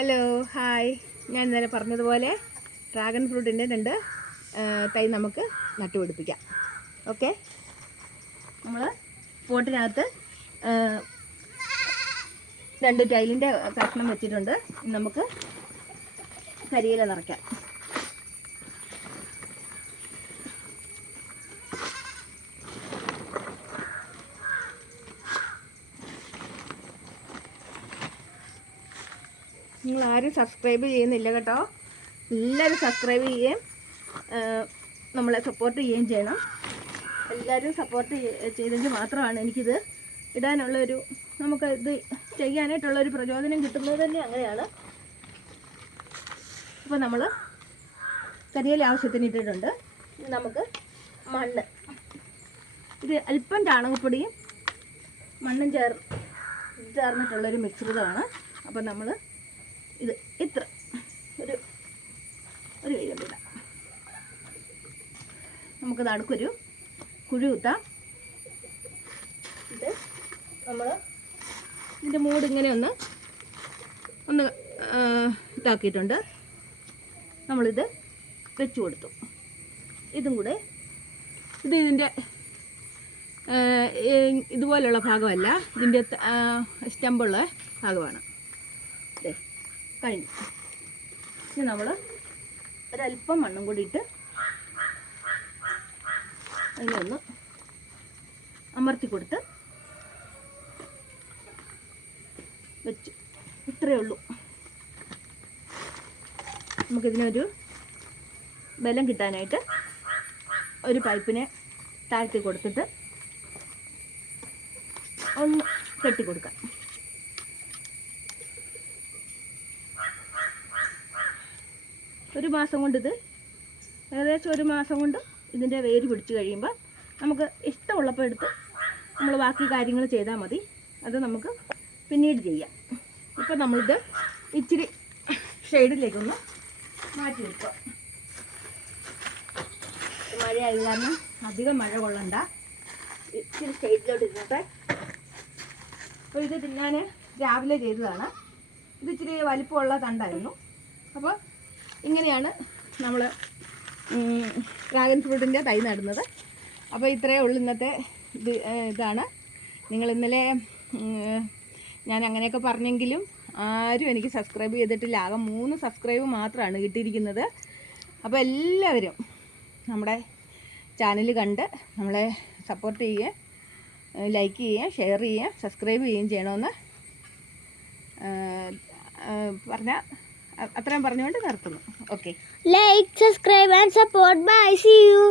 Hello hi. ഞാൻ ഇന്നലെ പറഞ്ഞതുപോലെ ഡ്രാഗൺ ഫ്രൂട്ടിൻ്റെ 2 തൈ നമുക്ക് നട്ടുപിടിപ്പിക്കാം. ഓക്കെ, നമ്മൾ പോട്ടിനകത്ത് 2 ടൈലിൻ്റെ കഷ്ണം വെച്ചിട്ടുണ്ട്. നമുക്ക് കരിയില നിറയ്ക്കാം. നിങ്ങൾ ആരും സബ്സ്ക്രൈബ് ചെയ്യുന്നില്ല കേട്ടോ. എല്ലാവരും സബ്സ്ക്രൈബ് ചെയ്യുകയും നമ്മളെ സപ്പോർട്ട് ചെയ്യുകയും ചെയ്യണം. എല്ലാവരും സപ്പോർട്ട് ചെയ്തെങ്കിൽ മാത്രമാണ് എനിക്കിത് ഇടാനുള്ളൊരു, നമുക്ക് ഇത് ചെയ്യാനായിട്ടുള്ളൊരു പ്രചോദനം കിട്ടുന്നത് തന്നെ അങ്ങനെയാണ്. അപ്പോൾ നമ്മൾ കരിയില ആവശ്യത്തിന് ഇട്ടിട്ടുണ്ട്. നമുക്ക് മണ്ണ്, ഇത് അല്പം ചാണകപ്പൊടിയും മണ്ണും ചേർന്നിട്ടുള്ളൊരു മിശ്രിതമാണ്. അപ്പോൾ നമ്മൾ ഇത് ഇത്ര ഒരു കൈ കൊണ്ടിടാം. നമുക്ക് നടുക്കൊരു കുഴി കുത്താം. ഇത് നമ്മൾ ഇതിൻ്റെ മൂട് ഇങ്ങനെ ഒന്ന് ഇതാക്കിയിട്ടുണ്ട്. നമ്മളിത് വെച്ച് കൊടുത്തു. ഇതും കൂടെ ഇതിൻ്റെ ഇതുപോലുള്ള ഭാഗമല്ല, ഇതിൻ്റെ സ്റ്റമ്പുള്ള ഭാഗമാണ്. കഴിഞ്ഞു. ഇനി നമ്മൾ ഒരല്പം മണ്ണും കൂടി ഇട്ട് അതിനൊന്ന് അമർത്തി കൊടുത്ത് വെച്ചു. ഇത്രയേ ഉള്ളൂ. നമുക്കിതിനൊരു ബലം കിട്ടാനായിട്ട് ഒരു പൈപ്പിനെ താഴ്ത്തി കൊടുത്തിട്ട് ഒന്ന് കെട്ടിക്കൊടുക്കാം. ഒരു മാസം കൊണ്ട് ഏകദേശം 1 മാസം കൊണ്ട് ഇതിൻ്റെ വേര് പിടിച്ച് കഴിയുമ്പോൾ നമുക്ക് ഇഷ്ടമുള്ളപ്പോൾ എടുത്ത് നമ്മൾ ബാക്കി കാര്യങ്ങൾ ചെയ്താൽ മതി. അത് നമുക്ക് പിന്നീട് ചെയ്യാം. ഇപ്പം നമ്മളിത് ഇച്ചിരി ഷെയ്ഡിലേക്കൊന്ന് മാറ്റി വെക്കുക. മഴയായി കാരണം അധികം മഴ കൊള്ളണ്ട, ഇച്ചിരി ഷെയ്ഡിലോട്ട് ഇരുന്നോട്ടെ. അപ്പോൾ ഇത് ഞാൻ രാവിലെ ചെയ്തതാണ്. ഇത് ഇച്ചിരി വലിപ്പമുള്ള തണ്ടായിരുന്നു. അപ്പോൾ ഇങ്ങനെയാണ് നമ്മൾ ഡ്രാഗൺ ഫ്രൂട്ടിൻ്റെ തൈ നടുന്നത്. അപ്പോൾ ഇത്രയേ ഉള്ളൂ ഇന്നത്തെ ഇതാണ്. നിങ്ങൾ ഇന്നലെ ഞാൻ അങ്ങനെയൊക്കെ പറഞ്ഞെങ്കിലും ആരും എനിക്ക് സബ്സ്ക്രൈബ് ചെയ്തിട്ടില്ല. ആകെ 3 സബ്സ്ക്രൈബ് മാത്രമാണ് കിട്ടിയിരിക്കുന്നത്. അപ്പോൾ എല്ലാവരും നമ്മുടെ ചാനൽ കണ്ട് നമ്മളെ സപ്പോർട്ട് ചെയ്യുകയും ലൈക്ക് ചെയ്യുകയും ഷെയർ ചെയ്യുകയും സബ്സ്ക്രൈബ് ചെയ്യുകയും ചെയ്യണമെന്ന് പറഞ്ഞാൽ അത്രയും പറഞ്ഞുകൊണ്ട് നിർത്തുന്നു. Okay, like, subscribe and support. Bye, see U.